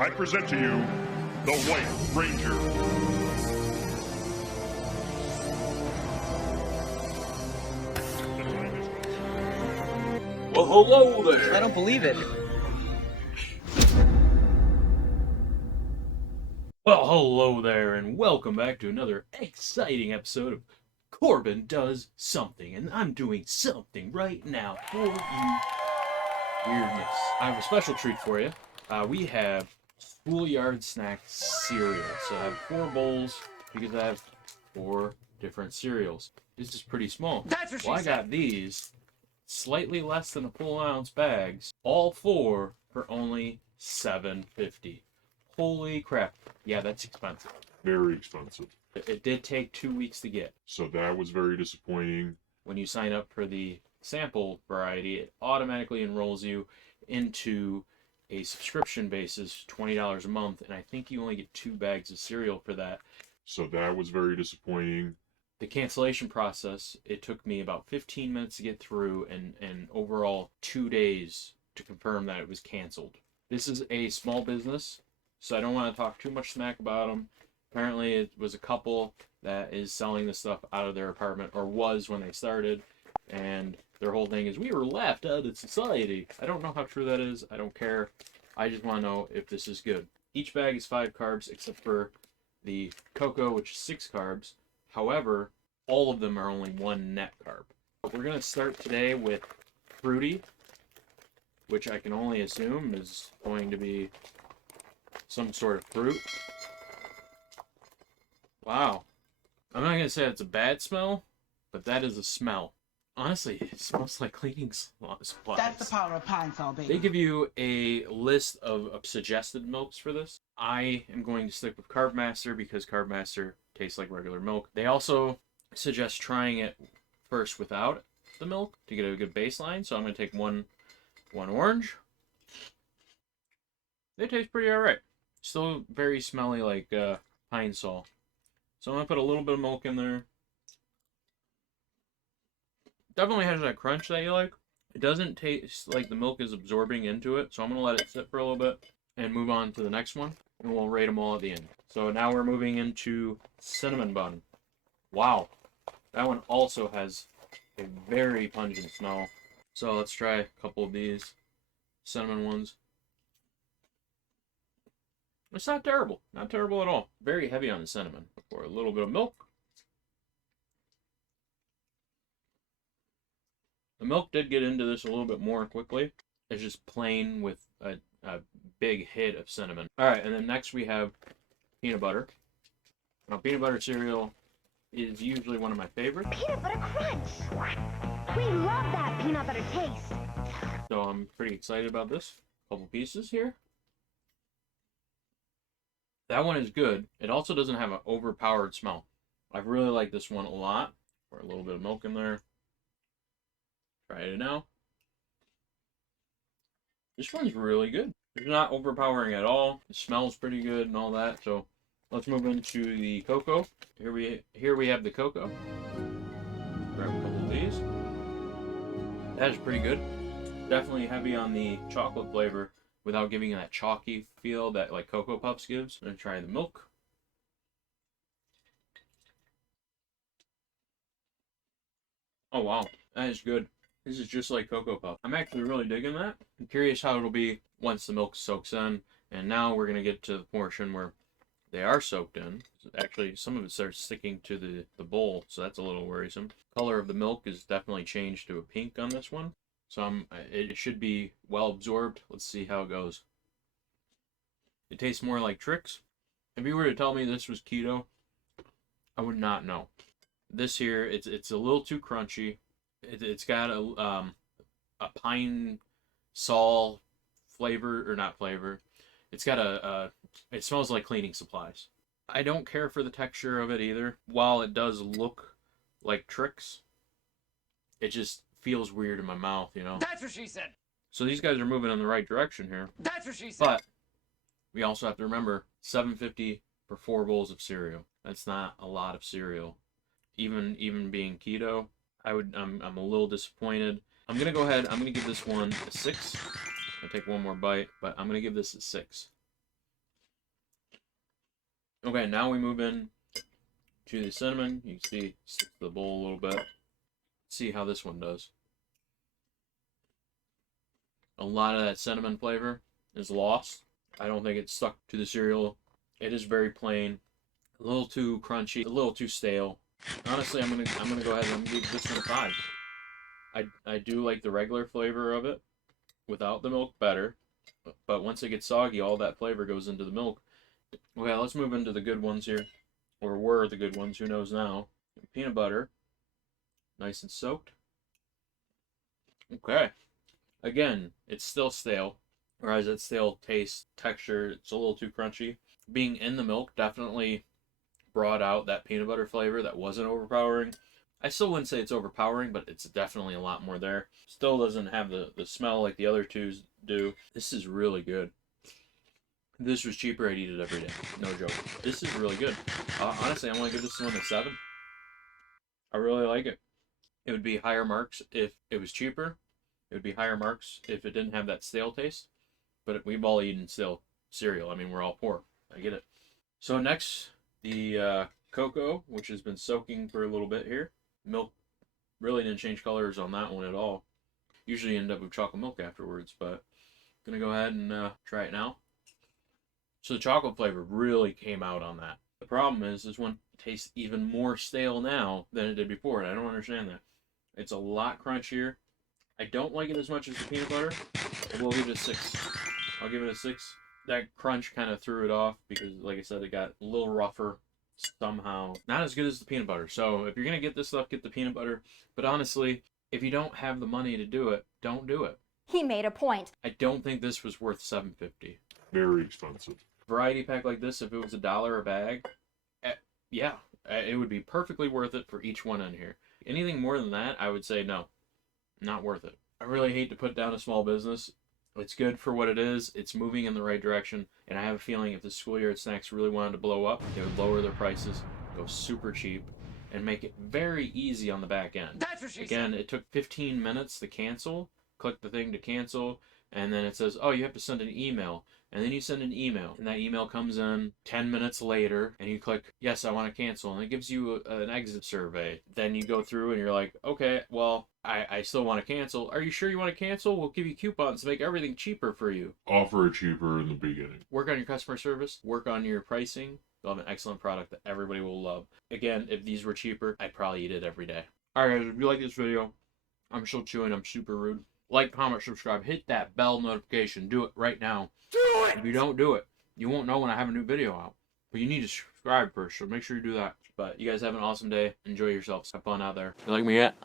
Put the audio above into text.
I present to you the White Ranger. Well, hello there! I don't believe it. Well, hello there, and welcome back to another exciting episode of Corbin Does Something, and I'm doing something right now for you. Weirdness. I have a special treat for you. We have Schoolyard Snacks cereal. So I have 4 bowls because I have 4 different cereals. This is pretty small. That's what she Well, I got these slightly less than a full ounce bags, all 4 for only $7.50. Holy crap. Yeah, that's expensive. Very expensive. It did take 2 weeks to get. So that was very disappointing. When you sign up for the sample variety, it automatically enrolls you into a subscription basis, $20 a month, and I think you only get 2 bags of cereal for that. So that was very disappointing. The cancellation process, it took me about 15 minutes to get through and overall 2 days to confirm that it was canceled. This is a small business, so I don't want to talk too much smack about them. Apparently it was a couple that is selling this stuff out of their apartment, or was when they started, and their whole thing is, we were left out of society. I don't know how true that is. I don't care. I just want to know if this is good. Each bag is 5 carbs, except for the cocoa, which is 6 carbs. However, all of them are only 1 net carb. We're going to start today with fruity, which I can only assume is going to be some sort of fruit. Wow. I'm not going to say it's a bad smell, but that is a smell. Honestly, it smells like cleaning supplies. That's the power of pine sol, baby. They give you a list of suggested milks for this. I am going to stick with Carb Master because Carb Master tastes like regular milk. They also suggest trying it first without the milk to get a good baseline. So I'm going to take one orange. They taste pretty alright. Still very smelly like pine sol. So I'm going to put a little bit of milk in there. Definitely has that crunch that you like. It doesn't taste like the milk is absorbing into it, so I'm going to let it sit for a little bit and move on to the next one, and we'll rate them all at the end. So now we're moving into cinnamon bun. Wow. That one also has a very pungent smell. So let's try a couple of these cinnamon ones. It's not terrible. Not terrible at all. Very heavy on the cinnamon. Pour a little bit of milk. The milk did get into this a little bit more quickly. It's just plain with a big hit of cinnamon. Alright, and then next we have peanut butter. Now, peanut butter cereal is usually one of my favorites. Peanut butter crunch! We love that peanut butter taste! So I'm pretty excited about this. Couple pieces here. That one is good. It also doesn't have an overpowered smell. I really like this one a lot. Pour a little bit of milk in there. Try it now. This one's really good. It's not overpowering at all. It smells pretty good and all that. So let's move into the cocoa. Here we have the cocoa. Grab a couple of these. That is pretty good. Definitely heavy on the chocolate flavor without giving that chalky feel that like Cocoa Puffs gives. I'm gonna try the milk. Oh wow, that is good. This is just like Cocoa Puff. I'm actually really digging that. I'm curious how it'll be once the milk soaks in. And now we're going to get to the portion where they are soaked in. Actually, some of it starts sticking to the bowl, so that's a little worrisome. Color of the milk is definitely changed to a pink on this one. So it should be well absorbed. Let's see how it goes. It tastes more like Trix. If you were to tell me this was keto, I would not know. This here, it's a little too crunchy. It's got a pine sol flavor, or not flavor. It's got it smells like cleaning supplies. I don't care for the texture of it either. While it does look like Trix, it just feels weird in my mouth, you know? That's what she said. So these guys are moving in the right direction here. That's what she said. But we also have to remember $7.50 for 4 bowls of cereal. That's not a lot of cereal. Even being keto, I'm a little disappointed. I'm gonna go ahead. I'm gonna give this one a 6. I'll take one more bite, but I'm gonna give this a 6. Okay, now we move in to the cinnamon. You can see stick to the bowl a little bit. See how this one does. A lot of that cinnamon flavor is lost. I don't think it's stuck to the cereal. It is very plain, a little too crunchy, a little too stale. Honestly, I'm gonna go ahead and I'm gonna give this one a 5. I do like the regular flavor of it without the milk better, but once it gets soggy, all that flavor goes into the milk. Okay, let's move into the good ones here, or were the good ones. Who knows now? Peanut butter, nice and soaked. Okay. Again, it's still stale, whereas that stale taste, texture, it's a little too crunchy. Being in the milk definitely brought out that peanut butter flavor that wasn't overpowering. I still wouldn't say it's overpowering, but it's definitely a lot more there. Still doesn't have the smell like the other twos do. This is really good. If this was cheaper, I'd eat it every day. No joke. This is really good. Honestly, I want to give this one a 7. I really like it. It would be higher marks if it was cheaper. It would be higher marks if it didn't have that stale taste. But we've all eaten stale cereal. I mean, we're all poor. I get it. So next, the cocoa, which has been soaking for a little bit here. Milk really didn't change colors on that one at all. Usually end up with chocolate milk afterwards, but I'm going to go ahead and try it now. So the chocolate flavor really came out on that. The problem is this one tastes even more stale now than it did before, and I don't understand that. It's a lot crunchier. I don't like it as much as the peanut butter. I will give it a 6. I'll give it a 6. That crunch kind of threw it off because, like I said, it got a little rougher somehow. Not as good as the peanut butter. So if you're going to get this stuff, get the peanut butter. But honestly, if you don't have the money to do it, don't do it. He made a point. I don't think this was worth $7.50. Very expensive. Variety pack like this, if it was $1 a bag, yeah, it would be perfectly worth it for each one in here. Anything more than that, I would say no. Not worth it. I really hate to put down a small business. It's good for what it is. It's moving in the right direction. And I have a feeling if the Schoolyard Snacks really wanted to blow up, they would lower their prices, go super cheap, and make it very easy on the back end. Again, it took 15 minutes to cancel. Click the thing to cancel. And then it says, oh, you have to send an email. And then you send an email. And that email comes in 10 minutes later. And you click, yes, I want to cancel. And it gives you an exit survey. Then you go through and you're like, okay, well, I still want to cancel. Are you sure you want to cancel? We'll give you coupons to make everything cheaper for you. Offer it cheaper in the beginning. Work on your customer service. Work on your pricing. You'll have an excellent product that everybody will love. Again, if these were cheaper, I'd probably eat it every day. Alright guys, if you like this video, I'm still chewing, I'm super rude. Like, comment, subscribe, hit that bell notification. Do it right now. Do it! If you don't do it, you won't know when I have a new video out. But you need to subscribe first, so make sure you do that. But you guys have an awesome day. Enjoy yourselves. Have fun out there. You like me yet?